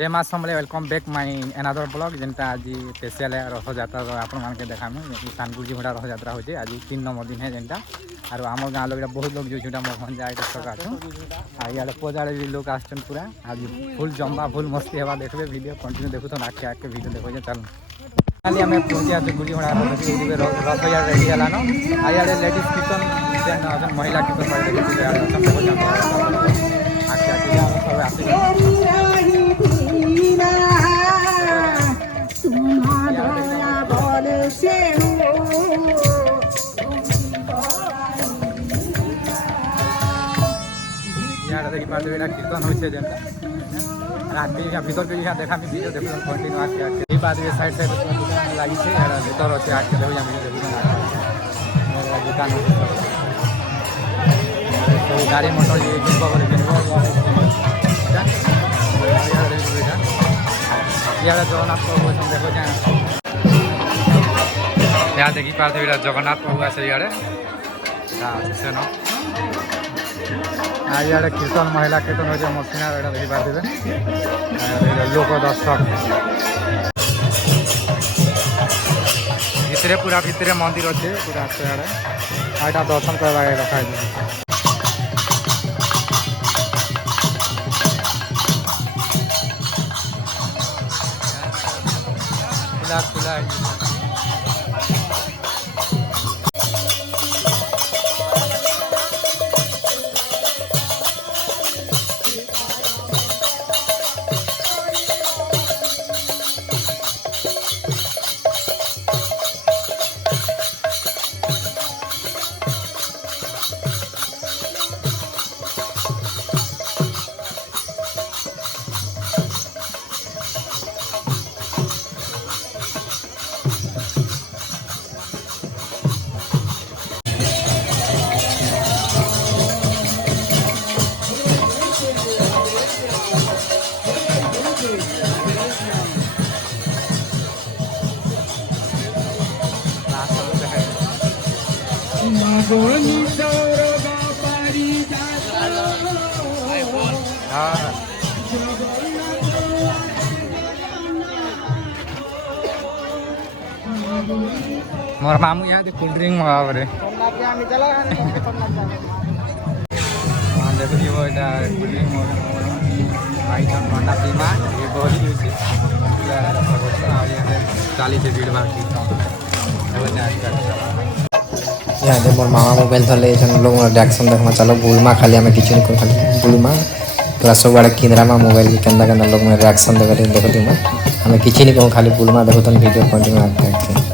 जय माँ Samalei welcome back my another blog जेनटा आज स्पेशल है रथ यात्रा आपण मानके देखामु सानगुजी मुड़ा रथ यात्रा होचे आज 3 नंबर दिन है जेनटा आरो आम गाँ लोग बहुत लोग जो छुटा मोर भंजा आइट सकाठू आ इयाडे पोजाड़े भी लोग आछन पूरा आज फुल जम्बा फुल मस्ती हेबा देखबे वीडियो कंटिन्यू देखु तो आके आके वीडियो देखो जे चल खाली हमें पहुंचे आज गुड़ी मुड़ा रथ यात्रा रेडी हलानो आ इयाडे लेडीज कीर्तन जेन अछन महिला कीर्तन बारे देखि इयाडे अछन देखो जे आके आके सब आसी देखी पार्टी कीर्तन होते भीतर के देखा वीडियो देख कंटिन्यू आके आके पार्टी साइड साइड लगी भीतर अच्छे आके दुकान सब गाड़ी मोटर इधर जगन्नाथ प्रभु देखो यहाँ देखी पार्थे जगन्नाथ प्रभु आसे इे इे कीर्तन महिला कीर्तन हो मसीना देखी पार्थे लोक दर्शक भितरे पूरा भितरे मंदिर अच्छे पूरा यहाँ दर्शन करवा रखा खुला मोर मामू यहाँ कोल्ड ड्रिंक मंगा देखिए वो कोल्ड ड्रिंक ठंडा पीमा ये बहुत चालीस भीड़ भाड़ यहाँ मोर मामा मोबाइल धरले लोग रिएक्शन देखना चलो बुलमा खाली हमें किचन नहीं खाली बुलमा पूरा सब बड़े केंद्रा मोबाइल केंदा केंदा लोग रिएक्शन देखो तुम हमें किसी नहीं कहूँ खाली बुलमा देखो तो वीडियो कंटिन्यू आते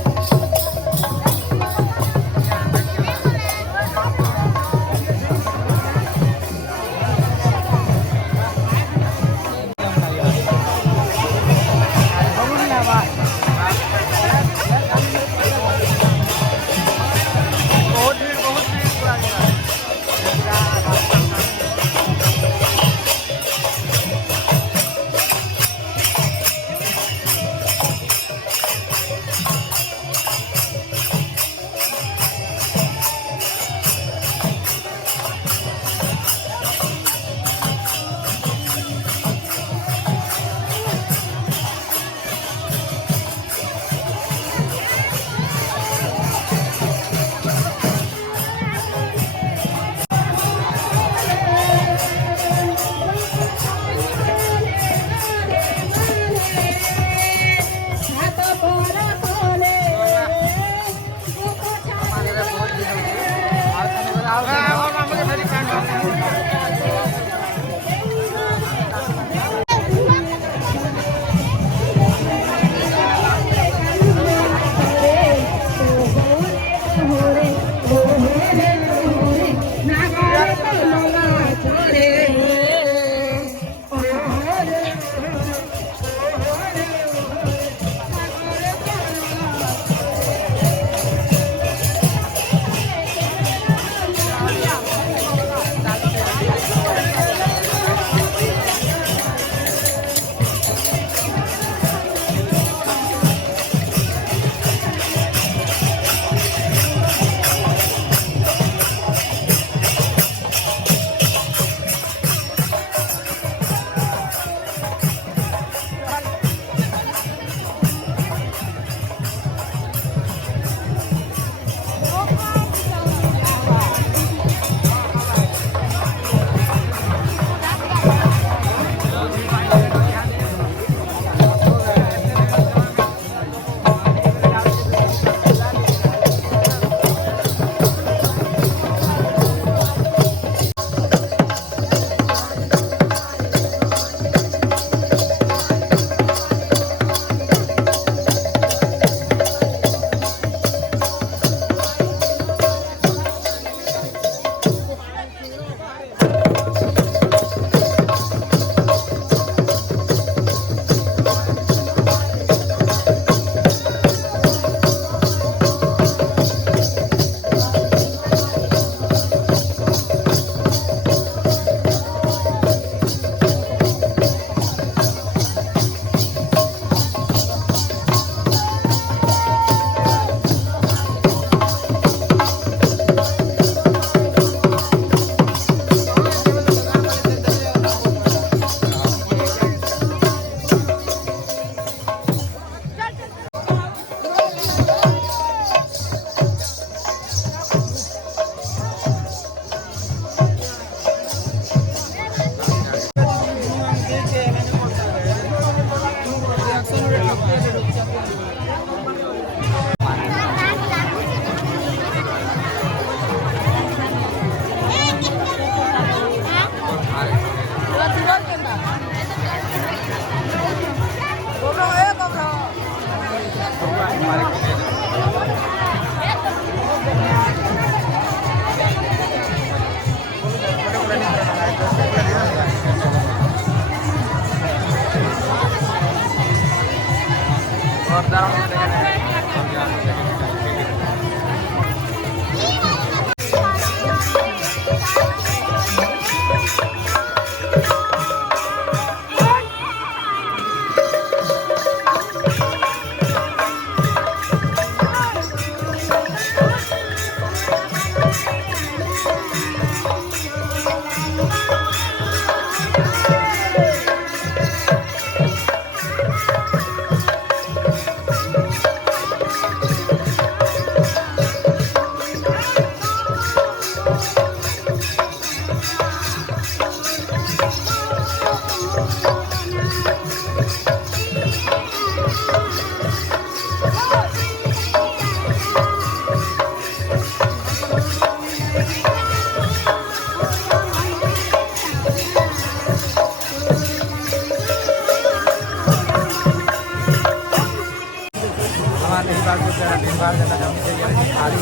हमारे ही बात को दिन बार ज़्यादा कम चाहिए खाली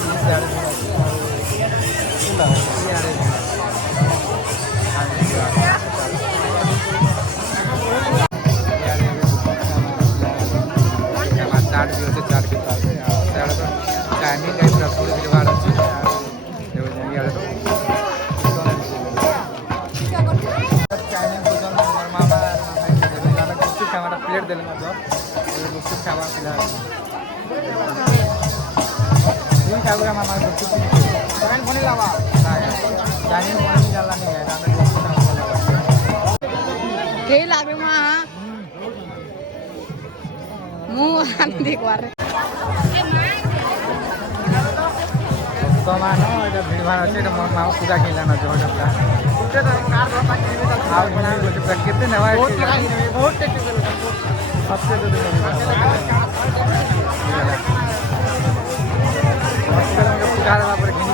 चाट भी होते चाट के पास टाइमिंग का पूरा फुल भीड़ भाड़ अच्छी प्लेट देना गुपचुप खावा पिला खावा मामा गुपचुप बने लावा चाइनीज पानी डाला नहीं है केही लाग्यो मुँह देखवा रे सामान এটা ভিড় ভাড় আছে এটা মামা পূজা খেলা না জোড়া আর কেতে নেওয়া বহুত सबसे तो पूजा पर घिनी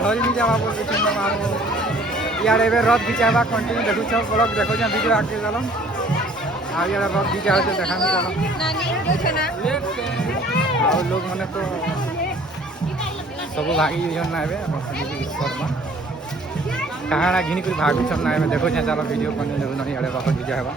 धरी नहीं जावा यार एबे रथ घिचावा कंटिन्यू देखु छ ब्लॉग देखो जा वीडियो आके चलो आ यार रथ घिचावा से देखा नहीं चलो आ लोग माने तो सब भागी जन ना एबे शर्मा कहाना घिनी कोई भागु छ ना एबे देखो जा चलो वीडियो कंटिन्यू देखो नहीं यार रथ घिचावा